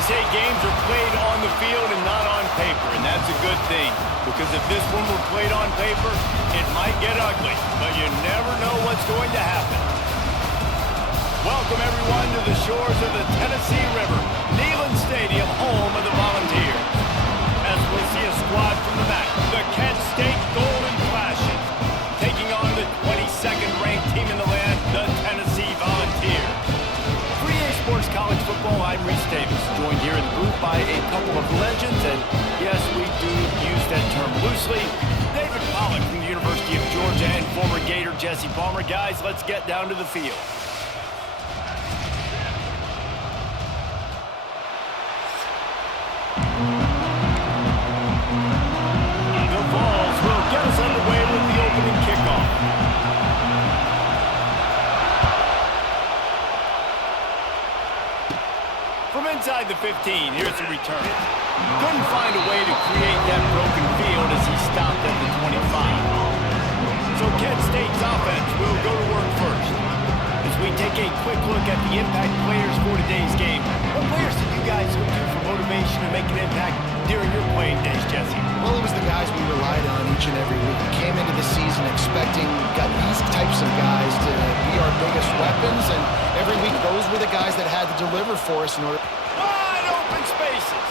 They say games are played on the field and not on paper, and that's a good thing. Because if this one were played on paper, it might get ugly, but you never know what's going to happen. Welcome, everyone, to the shores of the Tennessee River, Neyland Stadium, home of the Volunteers. As we'll see a squad from the back, the Kent State Golden Flashes, taking on the 22nd ranked team in the land, the Tennessee Volunteers. For EA Sports College Football, I'm Reese Davis, joined here in the booth by a couple of legends, and yes, we do use that term loosely. David Pollack from the University of Georgia and former Gator Jesse Palmer. Guys, let's get down to the field. The Vols will get us underway with the opening kickoff. From inside the 15, here's the return. Couldn't find a way to create that broken field as he stopped at the 25. So Kent State's offense will go to work first. As we take a quick look at the impact players for today's game, what players did you guys look to for motivation to make an impact during your playing days, Jesse? Well, it was the guys we relied on each and every week. We came into the season expecting these types of guys to be our biggest weapons, and every week those were the guys that had to deliver for us in order. Wide open spaces.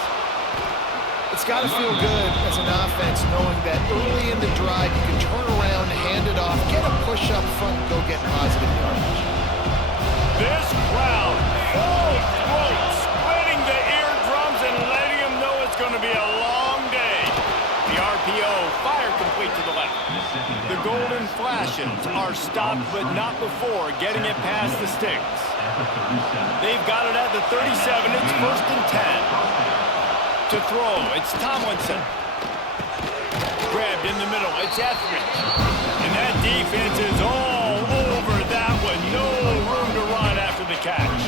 It's got to feel good as an offense knowing that early in the drive you can turn around, hand it off, get a push up front, and go get positive yardage. This crowd, full throat, splitting the eardrums and letting them know it's going to be a long day. The RPO, fire complete to the left. The Golden Flashes are stopped, but not before getting it past the sticks. They've got it at the 37. It's 1st and 10. To throw, it's Tomlinson. Grabbed in the middle, it's Etheridge. And that defense is all over that one. No room to run after the catch.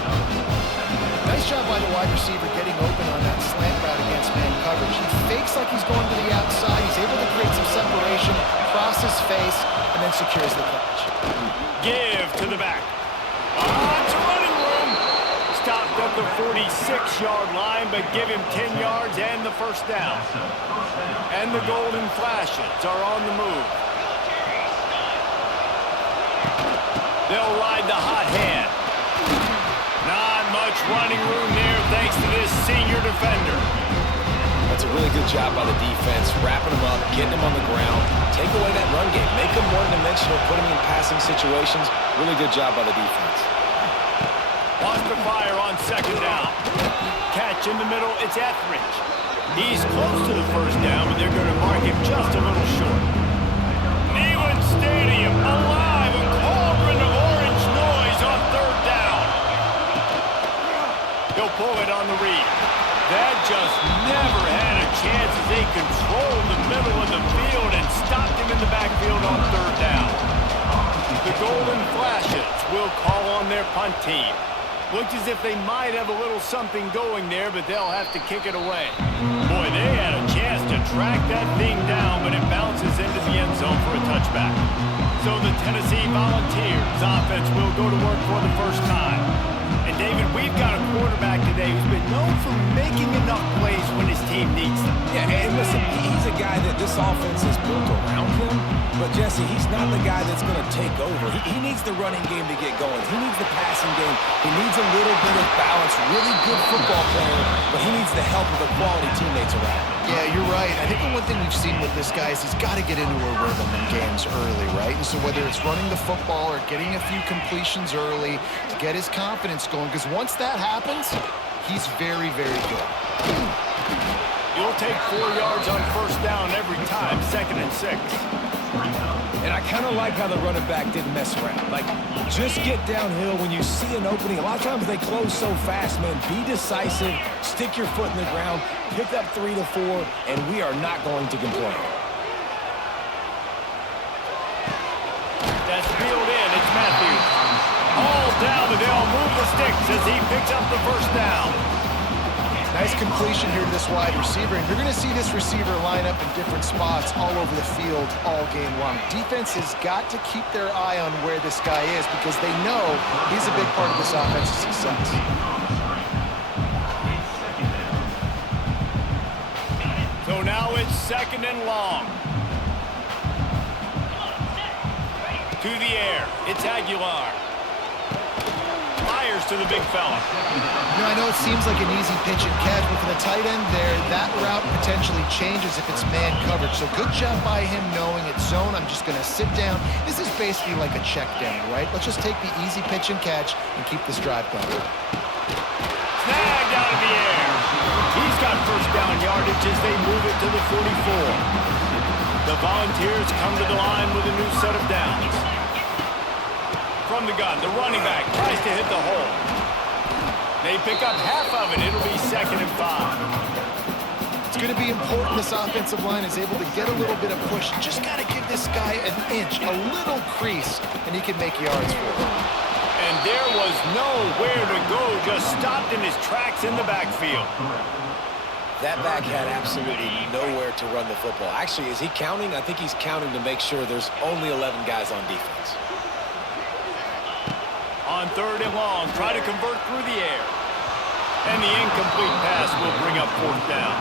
Nice job by the wide receiver getting open on that slant route against man coverage. He fakes like he's going to the outside. He's able to create some separation, cross his face, and then secures the catch. Give to the back. It's a running room. Stopped at the 46-yard line, but give him 10 yards and the first down. And the Golden Flashes are on the move. They'll ride the hot hand. Not much running room there thanks to this senior defender. That's a really good job by the defense, wrapping them up, getting them on the ground, take away that run game, make them one-dimensional, put them in passing situations. Really good job by the defense. Lost the fire on 2nd down. Catch in the middle, it's Etheridge. He's close to the first down, but they're going to mark him just a little short. Neyland Stadium alive, a cauldron of orange noise on 3rd down. He'll pull it on the read. That just never had a chance as they controlled the middle of the field and stopped him in the backfield on 3rd down. The Golden Flashes will call on their punt team. Looks as if they might have a little something going there, but they'll have to kick it away. Boy, they had a chance to track that thing down, but it bounces into the end zone for a touchback. So the Tennessee Volunteers offense will go to work for the first time. And David, we've got a quarterback today who's been known for making enough plays when his team needs them. Yeah, and listen, he's a guy that this offense is built around him. But, Jesse, he's not the guy that's going to take over. He needs the running game to get going. He needs the passing game. He needs a little bit of balance. Really good football player, but he needs the help of the quality teammates around him. Yeah, you're right. I think the one thing we've seen with this guy is he's got to get into a rhythm in games early, right? And so whether it's running the football or getting a few completions early to get his confidence going, because once that happens, he's very, very good. You'll take 4 yards on 1st down every time, 2nd and 6. And I kind of like how the running back didn't mess around. Like, just get downhill when you see an opening. A lot of times they close so fast, man. Be decisive, stick your foot in the ground, pick up 3 to 4, and we are not going to complain. That's peeled in. It's Matthews. All down, but they'll move the sticks as he picks up the first down. Nice completion here to this wide receiver, and you're going to see this receiver line up in different spots all over the field all game long. Defense has got to keep their eye on where this guy is because they know he's a big part of this offense's success. it's 2nd and long. To the air. It's Aguilar. Fires to the big fella. You know, I know it seems like an easy pitch and catch, but for the tight end there, that route potentially changes if it's man coverage. So good job by him knowing it's zone. I'm just going to sit down. This is basically like a check down, right? Let's just take the easy pitch and catch and keep this drive going. Snagged out of the air. He's got first down yardage as they move it to the 44. The Volunteers come to the line with a new set of downs. From the gun, the running back tries to hit the hole. They pick up half of it. It'll be 2nd and 5. It's going to be important this offensive line is able to get a little bit of push. Just got to give this guy an inch, a little crease, and he can make yards for it. And there was nowhere to go, just stopped in his tracks in the backfield. That back had absolutely nowhere to run the football. Actually, is he counting? I think he's counting to make sure there's only 11 guys on defense. On 3rd and long, try to convert through the air. And the incomplete pass will bring up 4th down.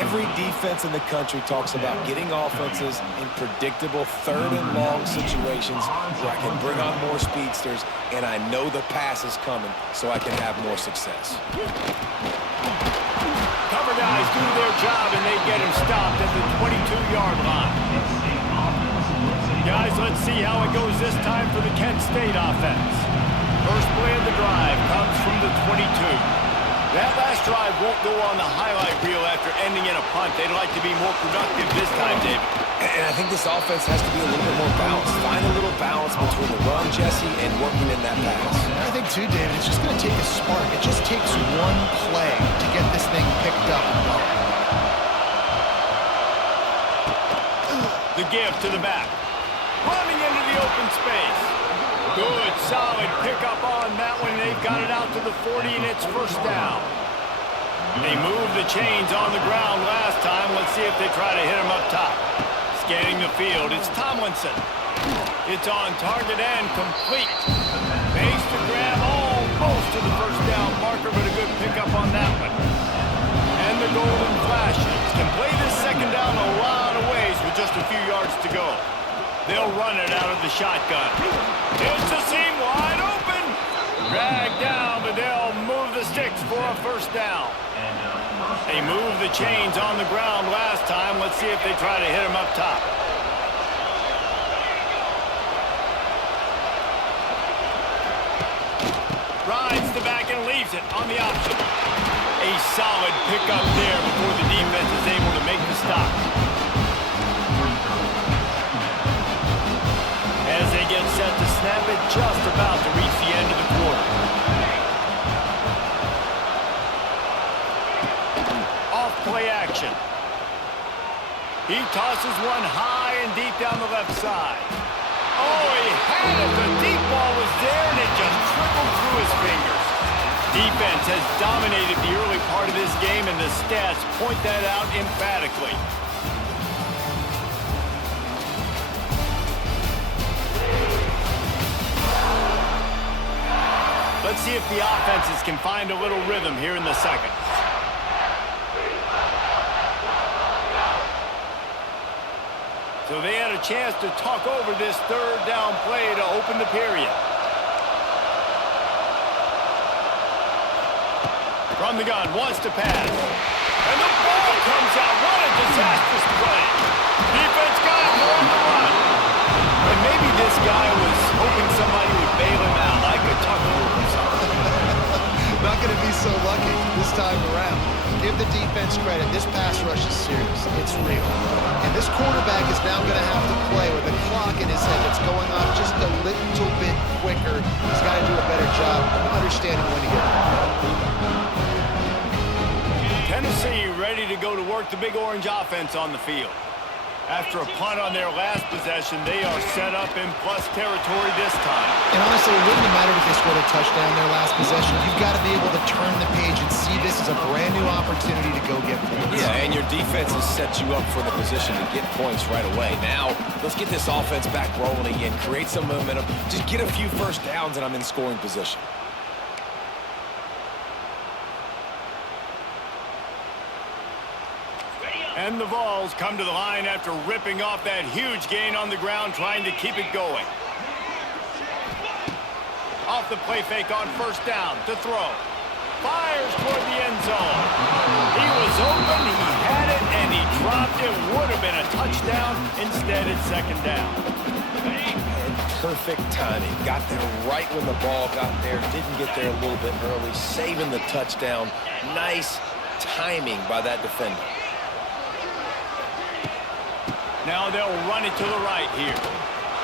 Every defense in the country talks about getting offenses in predictable 3rd and long situations where I can bring on more speedsters and I know the pass is coming so I can have more success. Cover guys do their job and they get him stopped at the 22-yard line. Guys, let's see how it goes this time for the Kent State offense. First play of the drive comes from the 22. That last drive won't go on the highlight reel after ending in a punt. They'd like to be more productive this time, David. And I think this offense has to be a little bit more balanced. Find a little balance between the run, Jesse, and working in that pass. I think, too, David, it's just going to take a spark. It just takes one play to get this thing picked up and going. The give to the back. Running into the open space. Good, solid pickup on that one. They've got it out to the 40, and it's 1st down. They moved the chains on the ground last time. Let's see if they try to hit him up top. Scanning the field, it's Tomlinson. It's on target and complete. Base to grab almost to the 1st down marker, but a good pickup on that one. And the golden flashes can play this 2nd down a lot of ways with just a few yards to go. They'll run it out of the shotgun. It's a seam wide open. Dragged down, but they'll move the sticks for a 1st down. They moved the chains on the ground last time. Let's see if they try to hit him up top. Rides the back and leaves it on the option. A solid pickup there before the defense is able to make the stop. As they get set to snap it, just about to reach the end of the quarter. Off play action. He tosses one high and deep down the left side. Oh, he had it. The deep ball was there, and it just trickled through his fingers. Defense has dominated the early part of this game, and the stats point that out emphatically. Let's see if the offenses can find a little rhythm here in the 2nd. So they had a chance to talk over this 3rd down play to open the period. From the gun, wants to pass. And the ball comes out. What a disastrous play. Defense got him on the run. And maybe this guy was hoping somebody would bail him out, like a Tucker or something. Not going to be so lucky this time around. Give the defense credit. This pass rush is serious. It's real. And this quarterback is now going to have to play with a clock in his head that's going off just a little bit quicker. He's got to do a better job of understanding when to get it. Tennessee ready to go to work the Big Orange offense on the field. After a punt on their last possession, they are set up in plus territory this time. And honestly, it wouldn't have mattered if they scored a touchdown their last possession. You've got to be able to turn the page and see this as a brand new opportunity to go get points. Yeah, and your defense has set you up for the position to get points right away. Now, let's get this offense back rolling again, create some momentum, just get a few 1st downs, and I'm in scoring position. And the Vols come to the line after ripping off that huge gain on the ground, trying to keep it going. Off the play fake on first down to throw. Fires toward the end zone. He was open, he had it, and he dropped it. Would have been a touchdown. Instead, it's second down. And perfect timing. Got there right when the ball got there. Didn't get there a little bit early. Saving the touchdown. Nice timing by that defender. Now they'll run it to the right here.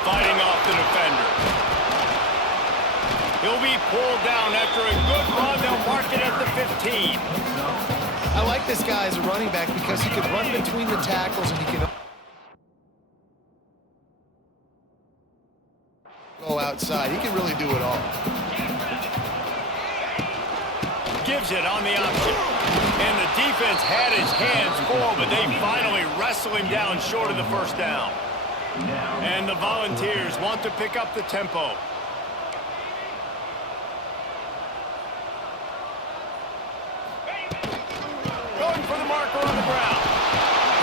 Fighting off the defender. He'll be pulled down after a good run. They'll mark it at the 15. I like this guy as a running back because he can run between the tackles and he can go outside. He can really do it all. Gives it on the option. And the defense had his hands full, but they finally wrestle him down short of the first down. And the Volunteers want to pick up the tempo. Going for the marker on the ground.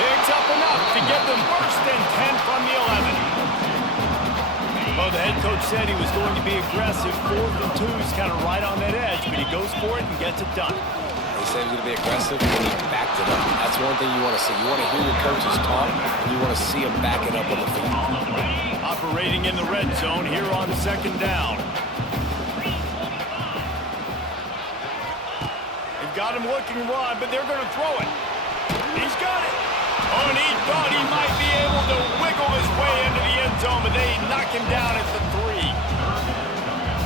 Picks up enough to get them first and 10 from the 11. Well, the head coach said he was going to be aggressive. 4th and 2 is kind of right on that edge, but he goes for it and gets it done. He said he was going to be aggressive, and he backed it up. That's one thing you want to see. You want to hear your coaches talk, and you want to see them back it up on the field. Operating in the red zone here on second down. They've got him looking run, but they're going to throw it. He's got it. Oh, and he thought he might be able to wiggle his way into the end zone, but they knock him down at the 3.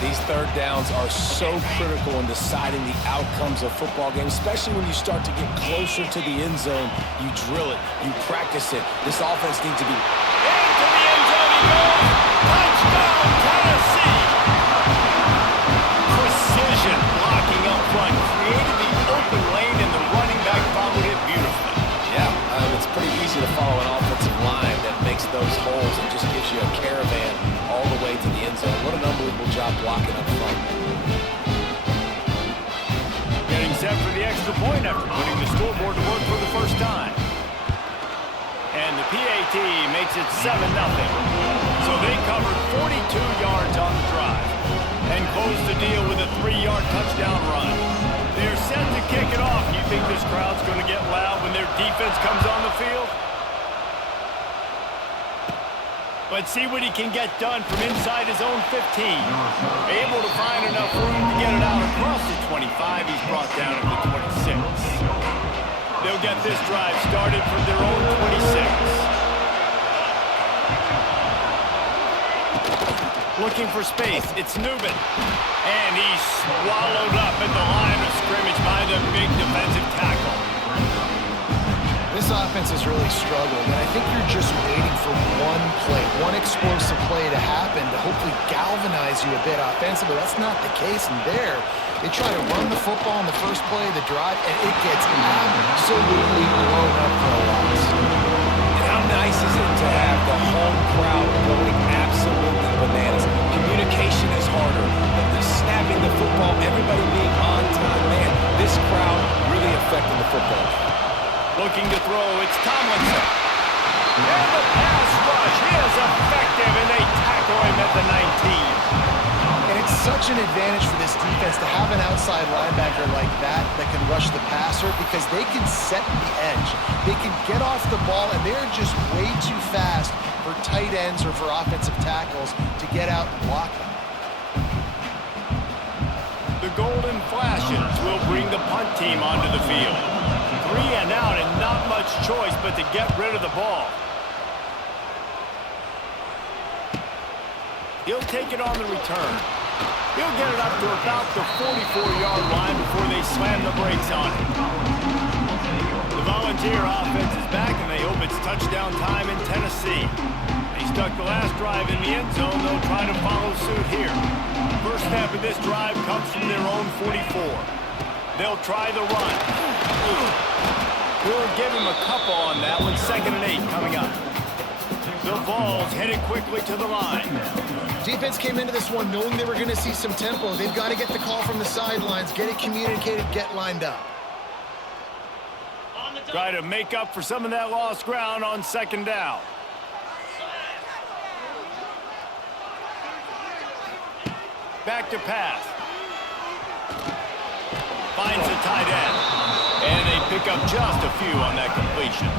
These third downs are so critical in deciding the outcomes of football games, especially when you start to get closer to the end zone. You drill it. You practice it. This offense needs to be... Into the end zone he goes. Touchdown, Tennessee. Precision blocking up front. Created the open lane, and the running back followed it beautifully. Yeah, it's pretty easy to follow an offensive line that makes those holes and just gives you a caravan all the way to the end zone. What an unbelievable job blocking up front. Getting set for the extra point after putting the scoreboard to work for the first time. And the PAT makes it 7-0. So they covered 42 yards on the drive and closed the deal with a 3-yard touchdown run. They're set to kick it off. You think this crowd's going to get loud when their defense comes on the field? But see what he can get done from inside his own 15. Able to find enough room to get it out across the 25. He's brought down at the 26. They'll get this drive started from their own 26. Looking for space. It's Newman. And he's swallowed up at the line of scrimmage by the big defensive tackle. This offense has really struggled, and I think you're just waiting for one play, one explosive play to happen to hopefully galvanize you a bit offensively. That's not the case in there. They try to run the football in the first play of the drive, and it gets absolutely blown up for a loss. And how nice is it to have the home crowd going absolutely bananas? Communication is harder. The snapping the football, everybody being on time. Man, this crowd really affecting the football. Looking to throw, it's Tomlinson. And the pass rush is effective, and they tackle him at the 19. And it's such an advantage for this defense to have an outside linebacker like that can rush the passer because they can set the edge. They can get off the ball, and they're just way too fast for tight ends or for offensive tackles to get out and block them. The Golden Flashes will bring the punt team onto the field. 3 and out, and not much choice but to get rid of the ball. He'll take it on the return. He'll get it up to about the 44-yard line before they slam the brakes on it. The Volunteer offense is back, and they hope it's touchdown time in Tennessee. They stuck the last drive in the end zone. They'll try to follow suit here. First snap of this drive comes from their own 44. They'll try the run. We'll give him a couple on that one. 2nd and 8 coming up. The Vols headed quickly to the line. Defense came into this one knowing they were going to see some tempo. They've got to get the call from the sidelines, get it communicated, get lined up. Try to make up for some of that lost ground on second down. Back to pass. Finds the tight end. And they pick up just a few on that completion.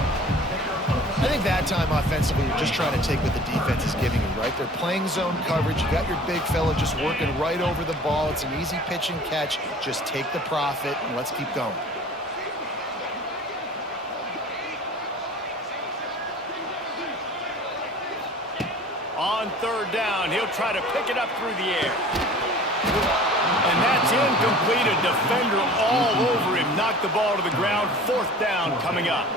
I think that time offensively, you're just trying to take what the defense is giving you, right? They're playing zone coverage. You got your big fella just working right over the ball. It's an easy pitch and catch. Just take the profit and let's keep going. On third down, he'll try to pick it up through the air. And that's incomplete. A defender all over him. Knocked the ball to the ground. Fourth down coming up.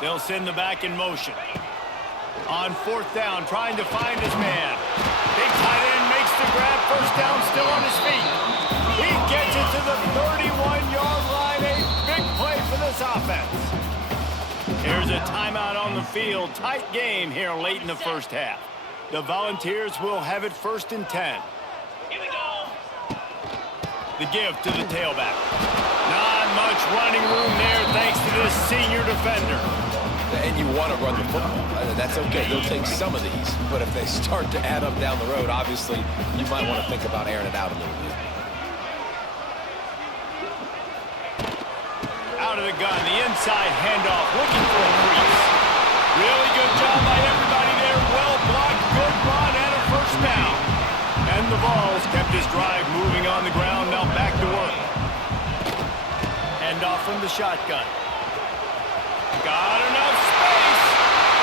They'll send the back in motion. On fourth down, trying to find his man. Big tight end makes the grab. First down, still on his feet. He gets it to the 31-yard line. A big play for this offense. Here's a timeout on the field. Tight game here late in the first half. The Volunteers will have it 1st and 10. Here we go. The give to the tailback. Not much running room there thanks to this senior defender. And you want to run the football. That's okay. You'll take some of these. But if they start to add up down the road, obviously, you might want to think about airing it out a little bit. Out of the gun, the inside handoff, looking for a crease. Really good job by everybody there. Well blocked, good run, and a first down. And the Vols kept this drive moving on the ground. Now back to work. Hand off from the shotgun. Got enough space,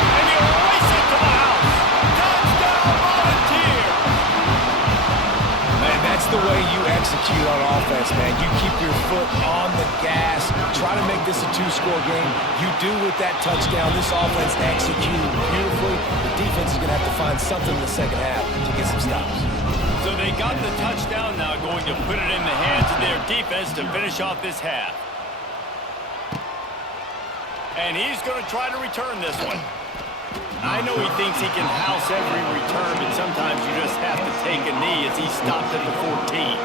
and you race it to the house. Touchdown, Volunteer! Man, that's the way you execute on offense, man. You keep your foot on the gas. Try to make this a two-score game. You do with that touchdown. This offense executed beautifully. The defense is going to have to find something in the second half to get some stops. So they got the touchdown now, going to put it in the hands of their defense to finish off this half. And he's going to try to return this one. I know he thinks he can house every return, but sometimes you just have to take a knee as he stopped at the 14.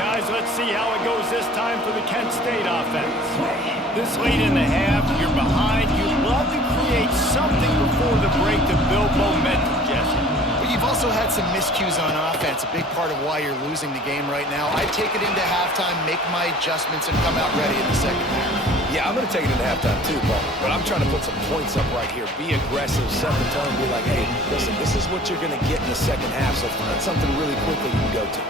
Guys, let's see how it goes this time for the Kent State offense. This late in the half, you're behind. You'd love to create something before the break to build momentum, Jesse. But you've also had some miscues on offense, a big part of why you're losing the game right now. I'd take it into halftime, make my adjustments, and come out ready in the second half. Yeah, I'm going to take it into halftime too, Paul. But I'm trying to put some points up right here. Be aggressive, set the tone, be like, hey, listen, this is what you're going to get in the second half, so find something really quickly you can go to.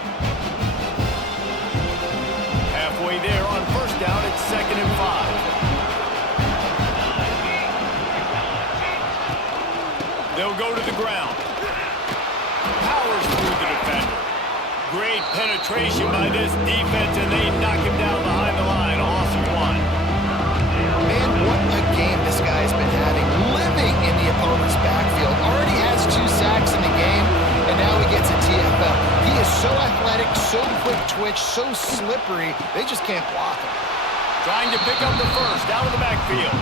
Halfway there on first down, it's 2nd and 5. They'll go to the ground. Powers through the defender. Great penetration by this defense, and they knock him down behind the line. A loss of 1. Man, what a game this guy's been having, living in the opponent's backfield. Already has 2 sacks in the game, and now he gets a TFL. He is so athletic, so quick twitch, so slippery, they just can't block him. Trying to pick up the first out of the backfield.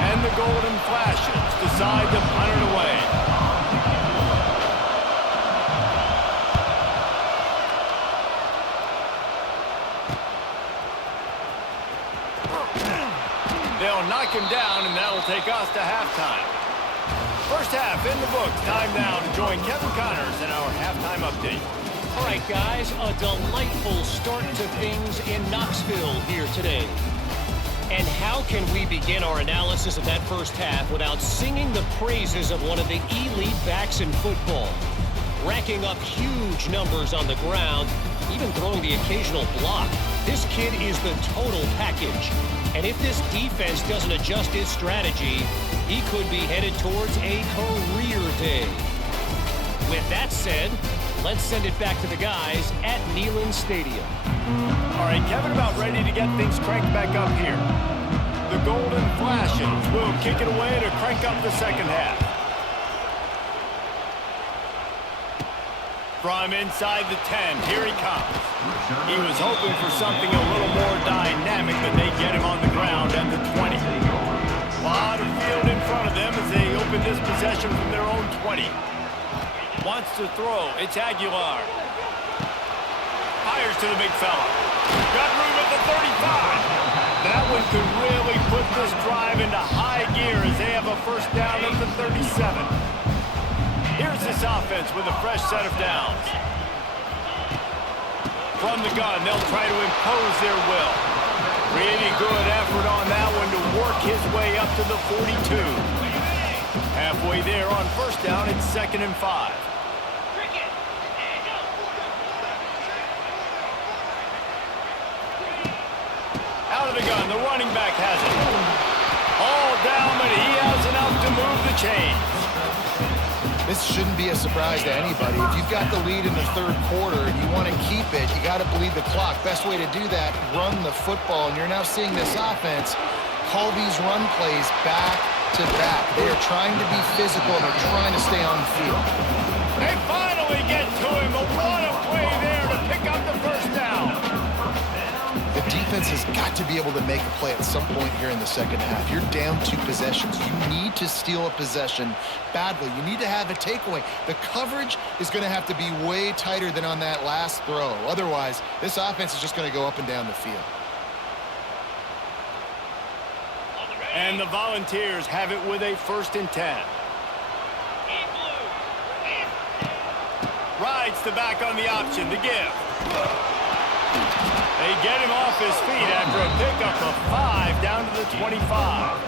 And the Golden Flashes decide to punt it away. They'll knock him down, and that'll take us to halftime. First half in the books. Time now to join Kevin Connors in our halftime update. All right, guys, a delightful start to things in Knoxville here today. And how can we begin our analysis of that first half without singing the praises of one of the elite backs in football? Racking up huge numbers on the ground, even throwing the occasional block. This kid is the total package. And if this defense doesn't adjust its strategy, he could be headed towards a career day. With that said, let's send it back to the guys at Neyland Stadium. All right, Kevin, about ready to get things cranked back up here. The Golden Flashes will kick it away to crank up the second half. From inside the 10, here he comes. He was hoping for something a little more dynamic, but they get him on the ground at the 20. A lot of field in front of them as they open this possession from their own 20. Wants to throw. It's Aguilar. Fires to the big fella. Got room at the 35. That one could really put this drive into high gear as they have a first down at the 37. Here's this offense with a fresh set of downs. From the gun, they'll try to impose their will. Really good effort on that one to work his way up to the 42. Halfway there on first down, it's 2nd and 5. Out of the gun, the running back has it. All down, but he has enough to move the chains. This shouldn't be a surprise to anybody. If you've got the lead in the third quarter and you want to keep it, you got to bleed the clock. Best way to do that, run the football. And you're now seeing this offense call these run plays back to back. They are trying to be physical and they're trying to stay on the field. They finally get to him, but what a play there to pick up the first down. The defense has got to be able to make a play at some point here in the second half. You're down 2 possessions. You need to steal a possession badly. You need to have a takeaway. The coverage is going to have to be way tighter than on that last throw. Otherwise, this offense is just going to go up and down the field. And the Volunteers have it with a 1st and 10. Rides the back on the option to give. They get him off his feet after a pickup of 5 down to the 25.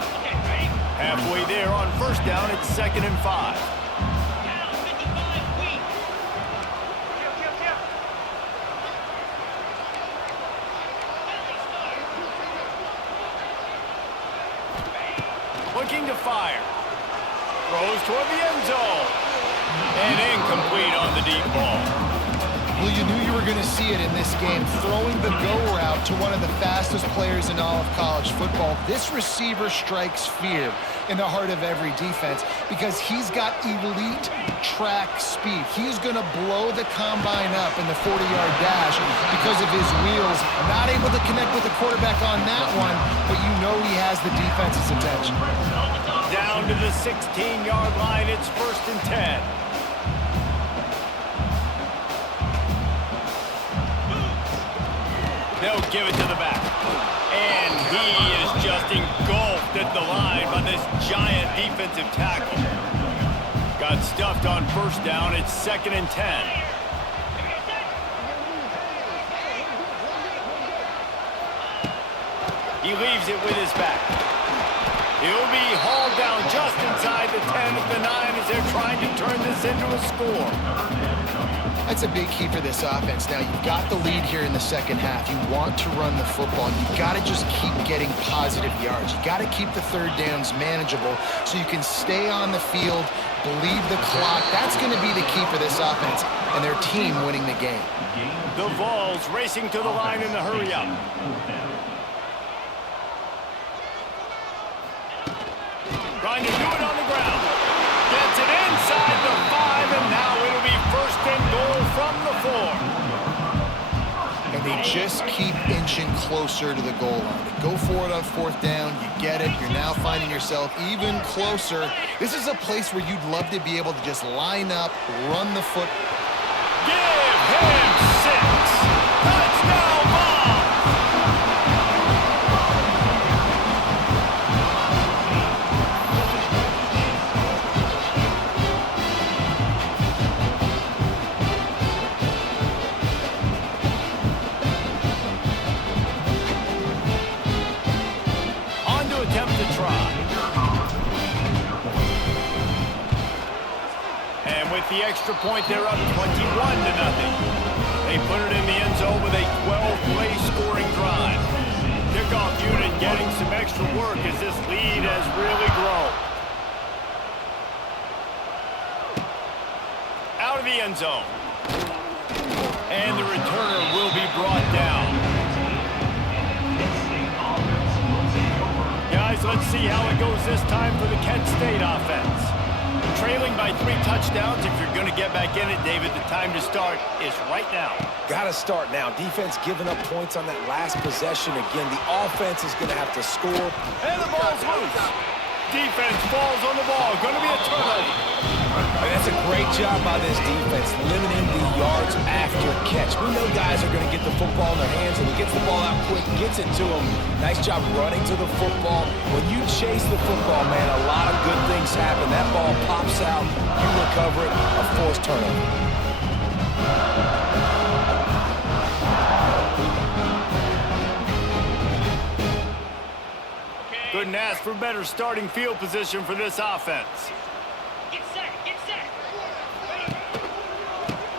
Halfway there on first down, it's 2nd and 5. Looking to fire. Throws toward the end zone. And incomplete on the deep ball. Well, you knew you were going to see it in this game, throwing the go route to one of the fastest players in all of college football. This receiver strikes fear in the heart of every defense because he's got elite track speed. He's going to blow the combine up in the 40-yard dash because of his wheels. Not able to connect with the quarterback on that one, but you know he has the defense's attention. Down to the 16-yard line, it's 1st and 10. They'll give it to the back. And he is just engulfed at the line by this giant defensive tackle. Got stuffed on first down. It's 2nd and 10. He leaves it with his back. He'll be hauled down just inside the 10 at the 9 as they're trying to turn this into a score. That's a big key for this offense. Now, you've got the lead here in the second half. You want to run the football. You've got to just keep getting positive yards. You've got to keep the third downs manageable so you can stay on the field, bleed the clock. That's going to be the key for this offense and their team winning the game. The Vols racing to the line in the hurry-up. Trying to do it on the ground. Gets it inside the 5, and now it'll be 1st and goal from the 4. And they just keep inching closer to the goal line. To go for it on 4th down, you get it. You're now finding yourself even closer. This is a place where you'd love to be able to just line up, run the foot. Give him 6. Touchdown ball. Attempt to try. And with the extra point, they're up 21-0. They put it in the end zone with a 12-play scoring drive. Kickoff unit getting some extra work as this lead has really grown. Out of the end zone. And the returner will be brought down. Guys, let's see how it goes this time for the Kent State offense. Trailing by 3 touchdowns. If you're going to get back in it, David, the time to start is right now. Got to start now. Defense giving up points on that last possession. Again, the offense is going to have to score. And the ball's loose. defense falls on the ball. Going to be a turnover. And that's a great job by this defense, limiting the yards after catch. We know guys are going to get the football in their hands, and he gets the ball out quick, gets it to them. Nice job running to the football. When you chase the football, man, a lot of good things happen. That ball pops out, you recover it, a forced turnover. Couldn't ask for better starting field position for this offense. Get set, get set.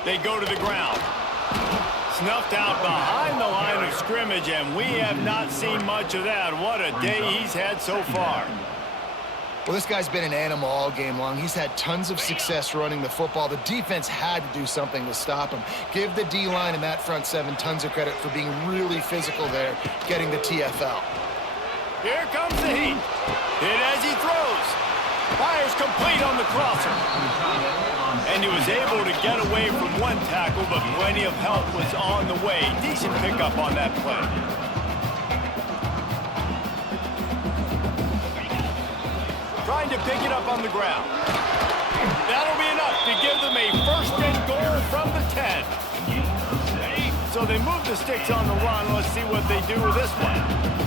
They go to the ground. Snuffed out behind the line of scrimmage, and we have not seen much of that. What a day he's had so far. Well, this guy's been an animal all game long. He's had tons of success running the football. The defense had to do something to stop him. Give the D-line and that front seven tons of credit for being really physical there, getting the TFL. Here comes the heat. Hit as he throws. Fires complete on the crosser. And he was able to get away from one tackle, but plenty of help was on the way. Decent pickup on that play. Trying to pick it up on the ground. That'll be enough to give them a first and goal from the 10. So they move the sticks on the run. Let's see what they do with this one.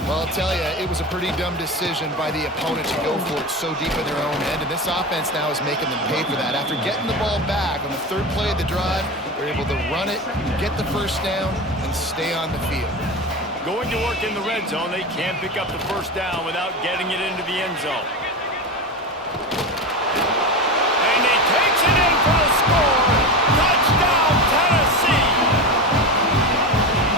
Well, I'll tell you, it was a pretty dumb decision by the opponent to go for it so deep in their own end, and this offense now is making them pay for that. After getting the ball back on the third play of the drive, they're able to run it, get the first down, and stay on the field. Going to work in the red zone, they can't pick up the first down without getting it into the end zone. And he takes it in for the score. Touchdown, Tennessee!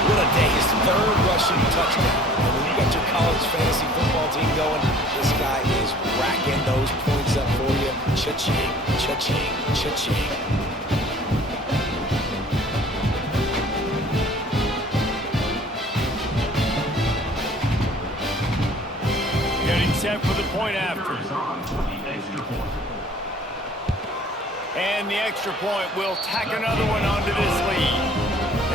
What a day, his third rushing touchdown. And when you got your college fantasy football team going, this guy is racking those points up for you. Cha-ching, cha-ching, cha-ching. Getting set for the point after. And the extra point will tack another one onto this lead.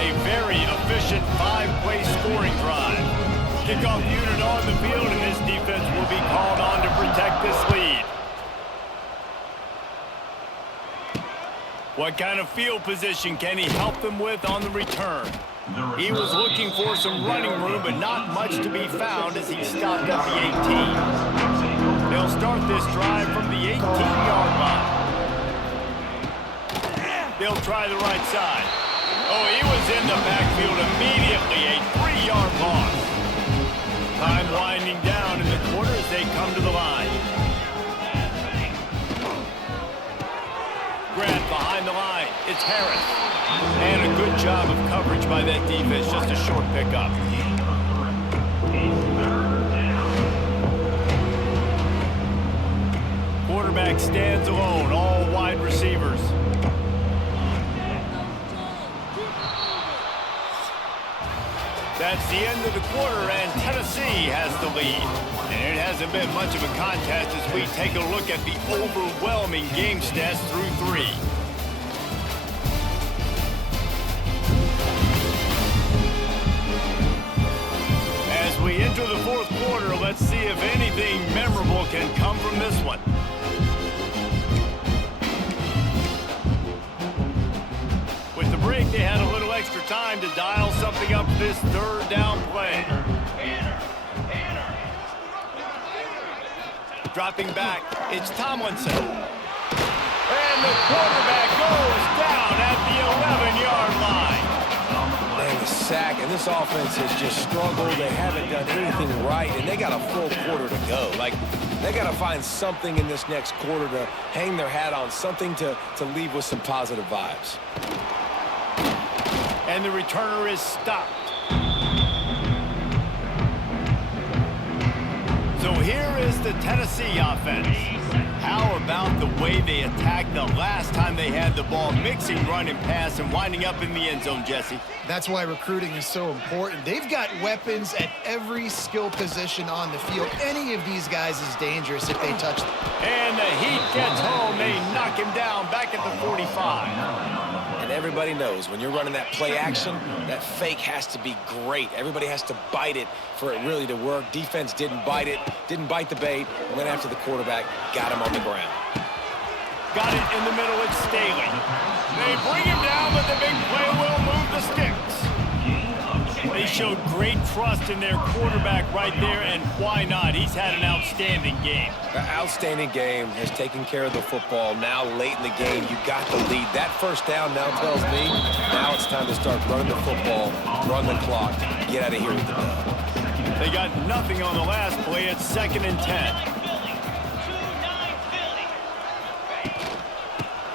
A very efficient 5-play scoring drive. Kickoff unit on the field, and this defense will be called on to protect this lead. What kind of field position can he help them with on the return? He was looking for some running room, but not much to be found as he stopped at the 18. They'll start this drive from the 18-yard line. They'll try the right side. Oh, he was in the backfield immediately, a 3-yard loss. Time winding down in the quarter as they come to the line. Grant behind the line. It's Harris. And a good job of coverage by that defense. Just a short pickup. Quarterback stands alone, all wide receivers. That's the end of the quarter, and Tennessee has the lead. And it hasn't been much of a contest as we take a look at the overwhelming game stats through 3. As we enter the fourth quarter, let's see if anything memorable can come from this one. With the break, they had a little extra time to dial something up this third down play. Dropping back, it's Tomlinson. And the quarterback goes down at the 11-yard line. Man, the sack, and this offense has just struggled. They haven't done anything right, and they got a full quarter to go. Like, they got to find something in this next quarter to hang their hat on, something to leave with some positive vibes. And the returner is stopped. So here is the Tennessee offense. How about the way they attacked the last time they had the ball, mixing run and pass and winding up in the end zone, Jesse? That's why recruiting is so important. They've got weapons at every skill position on the field. Any of these guys is dangerous if they touch them. And the Heat gets home. They knock him down back at the 45. And And everybody knows when you're running that play action, that fake has to be great. Everybody has to bite it for it really to work. Defense didn't bite it, didn't bite the bait, went after the quarterback, got him on the ground. Got it in the middle, it's Staley. They bring him down, but the big play will move the sticks. They showed great trust in their quarterback right there, and why not? He's had an outstanding game. An outstanding game, has taken care of the football. Now late in the game, you got the lead. That first down now tells me now it's time to start running the football, run the clock, get out of here with the dub. They got nothing on the last play. It's 2nd and 10.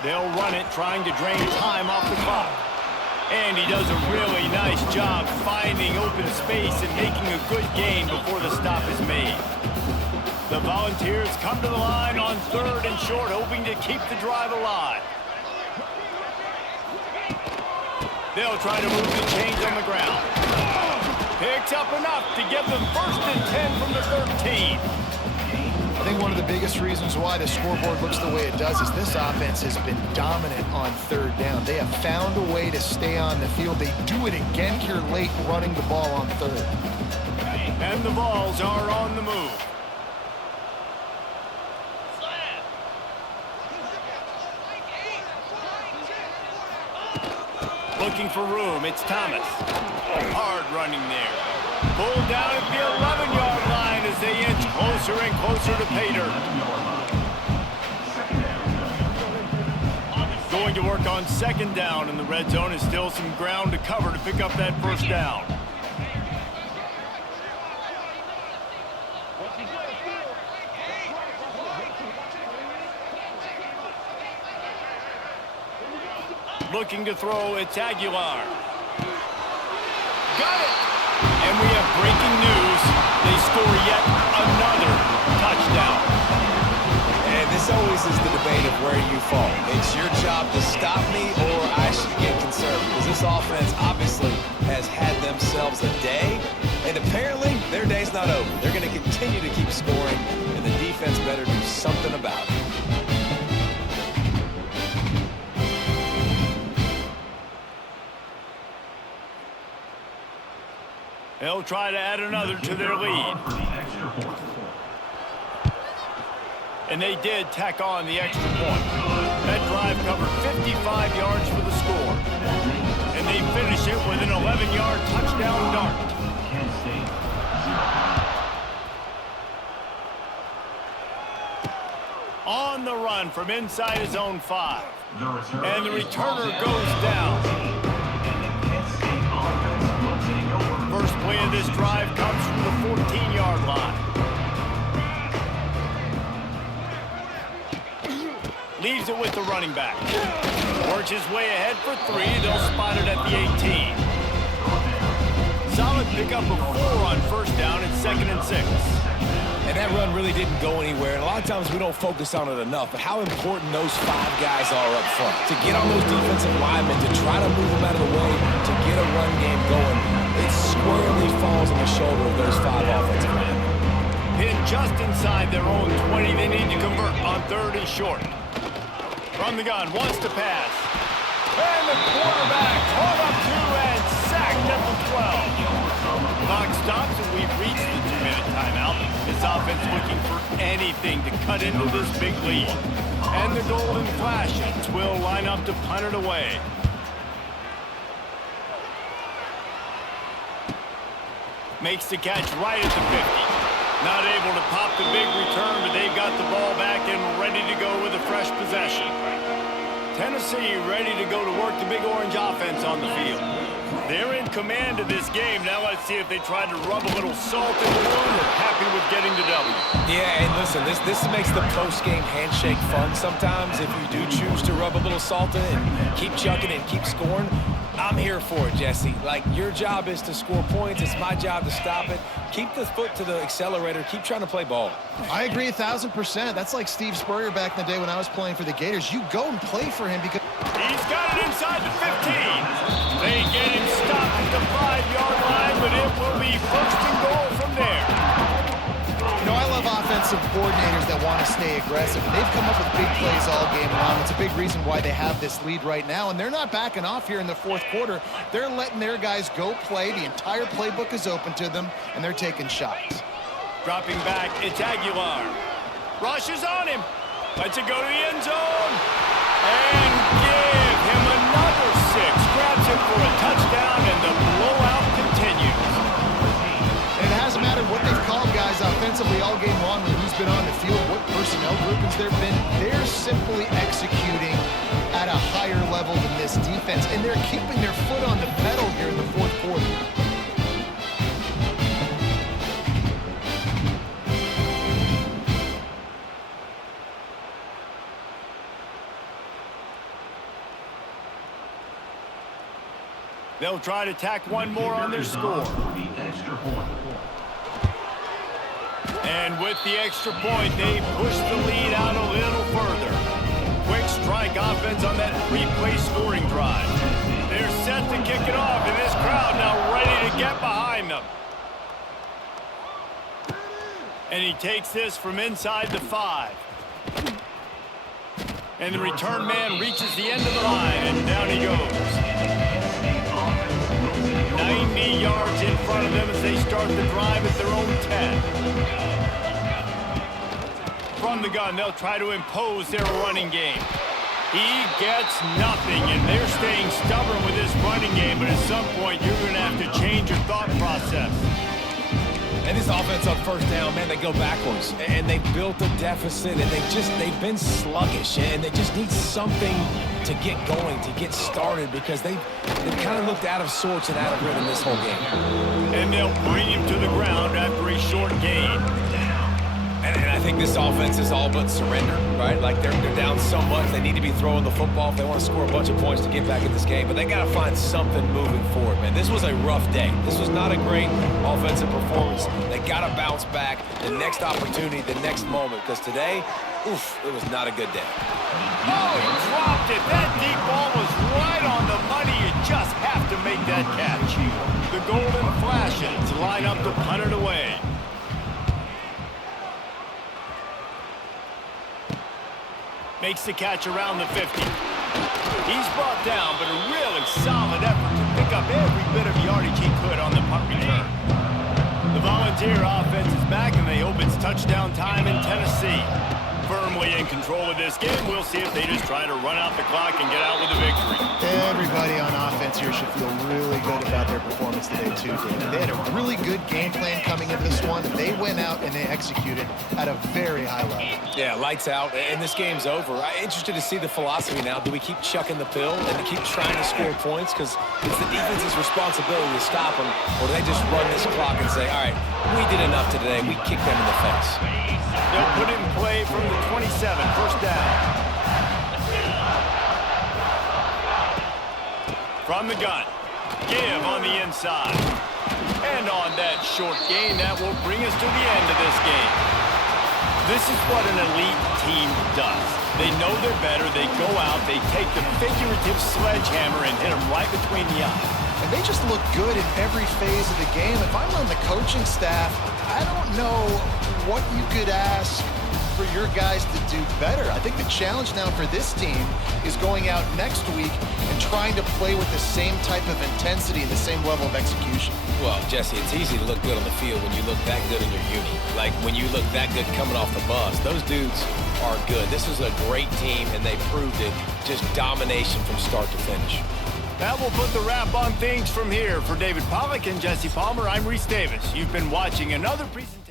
They'll run it, trying to drain time off the clock. And he does a really nice job finding open space and making a good gain before the stop is made. The Volunteers come to the line on 3rd and short, hoping to keep the drive alive. They'll try to move the chains on the ground. Picks up enough to give them 1st and 10 from the 13. I think one of the biggest reasons why the scoreboard looks the way it does is this offense has been dominant on 3rd down. They have found a way to stay on the field. They do it again here late, running the ball on 3rd. And the balls are on the move. Looking for room, it's Thomas. Hard running there. Pulled down at the 11-yard line as they inch closer and closer to pay dirt. Going to work on 2nd down in the red zone, and still some ground to cover to pick up that 1st down. Looking to throw, it's Aguilar. Got it! And we have breaking news. They score yet another touchdown. And this always is the debate of where you fall. It's your job to stop me, or I should get concerned, because this offense obviously has had themselves a day, and apparently their day's not over. They're going to continue to keep scoring, and the defense better do something about it. They'll try to add another to their lead. And they did tack on the extra point. That drive covered 55 yards for the score. And they finish it with an 11-yard touchdown dart. On the run from inside his own 5. And the returner goes down. First play of this drive comes from the 14-yard line. Leaves it with the running back. Works his way ahead for 3. They'll spot it at the 18. Solid pickup of 4 on 1st down and 2nd and 6. And that run really didn't go anywhere. And a lot of times we don't focus on it enough, but how important those 5 guys are up front. To get on those defensive linemen, to try to move them out of the way, to get a run game going, it squarely falls on the shoulder of those 5 offensive linemen. Pinned just inside their own 20. They need to convert on 3rd and short. From the gun, wants to pass. And the quarterback caught up to and sacked at the 12. Clock stops and we've reached the 2-minute timeout. This offense looking for anything to cut into this big lead. And the Golden Flashes will line up to punt it away. Makes the catch right at the 50. Not able to pop the big return, but they've got the ball back and ready to go with a fresh possession. Tennessee ready to go to work the Big Orange offense on the field. They're in command of this game. Now let's see if they try to rub a little salt in the wound or happy with getting the W. Yeah, and listen, this makes the post-game handshake fun sometimes. If you do choose to rub a little salt in it and keep chucking and keep scoring, I'm here for it, Jesse. Like, your job is to score points. It's my job to stop it. Keep the foot to the accelerator. Keep trying to play ball. I agree 1,000%. That's like Steve Spurrier back in the day when I was playing for the Gators. You go and play for him because... He's got it inside the 15. They get him stopped at the 5-yard line, but it will be 1st and goal from there. You know, I love offensive defensive coordinators that want to stay aggressive, and they've come up with big plays all game long. It's a big reason why they have this lead right now, and they're not backing off here in the fourth quarter. They're letting their guys go play. The entire playbook is open to them, and they're taking shots. Dropping back, it's Aguilar. Rushes on him. Lets it go to the end zone. And give him another 6. Grabs him for a touchdown, and the blowout continues. And it hasn't mattered what they've called guys offensively all game long, and who's been on the field, what personnel groupings there have been. They're simply executing at a higher level than this defense, and they're keeping their foot on the pedal here in the fourth quarter. They'll try to tack one more on their score. And with the extra point, they push the lead out a little further. Quick strike offense on that replay scoring drive. They're set to kick it off, and this crowd now ready to get behind them. And he takes this from inside the 5. And the return man reaches the end of the line, and down he goes. 90 yards in front of them as they start the drive at their own 10. From the gun, they'll try to impose their running game. He gets nothing, and they're staying stubborn with this running game, but at some point, you're going to have to change your thought process. And this offense on first down, man, they go backwards. And they built a deficit, and they've been sluggish, and they just need something to get going, to get started, because they've kind of looked out of sorts and out of rhythm this whole game. And they'll bring him to the ground after a short gain. And I think this offense is all but surrender, right? Like they're down so much, they need to be throwing the football if they want to score a bunch of points to get back in this game. But they got to find something moving forward, man. This was a rough day. This was not a great offensive performance. They got to bounce back the next opportunity, the next moment, because today, oof, it was not a good day. Oh, he dropped it. That deep ball was right on the money. You just have to make that catch. The golden flashes line up to punt it away. Makes the catch around the 50. He's brought down, but a really solid effort to pick up every bit of yardage he could on the punt return. The Volunteer offense is back, and they hope it's touchdown time in Tennessee. Firmly in control of this game. We'll see if they just try to run out the clock and get out with a victory. Everybody on offense here should feel really good about their performance today, too, David. They had a really good game plan coming into this one, and they went out and they executed at a very high level. Yeah, lights out, and this game's over. I'm interested to see the philosophy now. Do we keep chucking the pill and to keep trying to score points? Because it's the defense's responsibility to stop them, or do they just run this clock and say, all right, we did enough today. We kicked them in the face. They'll put it in play from the 27, first down. From the gun, give on the inside. And on that short gain, that will bring us to the end of this game. This is what an elite team does. They know they're better, they go out, they take the figurative sledgehammer and hit them right between the eyes. And they just look good in every phase of the game. If I'm on the coaching staff, I don't know what you could ask for your guys to do better. I think the challenge now for this team is going out next week and trying to play with the same type of intensity and the same level of execution. Well, Jesse, it's easy to look good on the field when you look that good in your uni. Like when you look that good coming off the bus. Those dudes are good. This is a great team, and they proved it. Just domination from start to finish. That will put the wrap on things from here. For David Pollack and Jesse Palmer, I'm Reese Davis. You've been watching another presentation.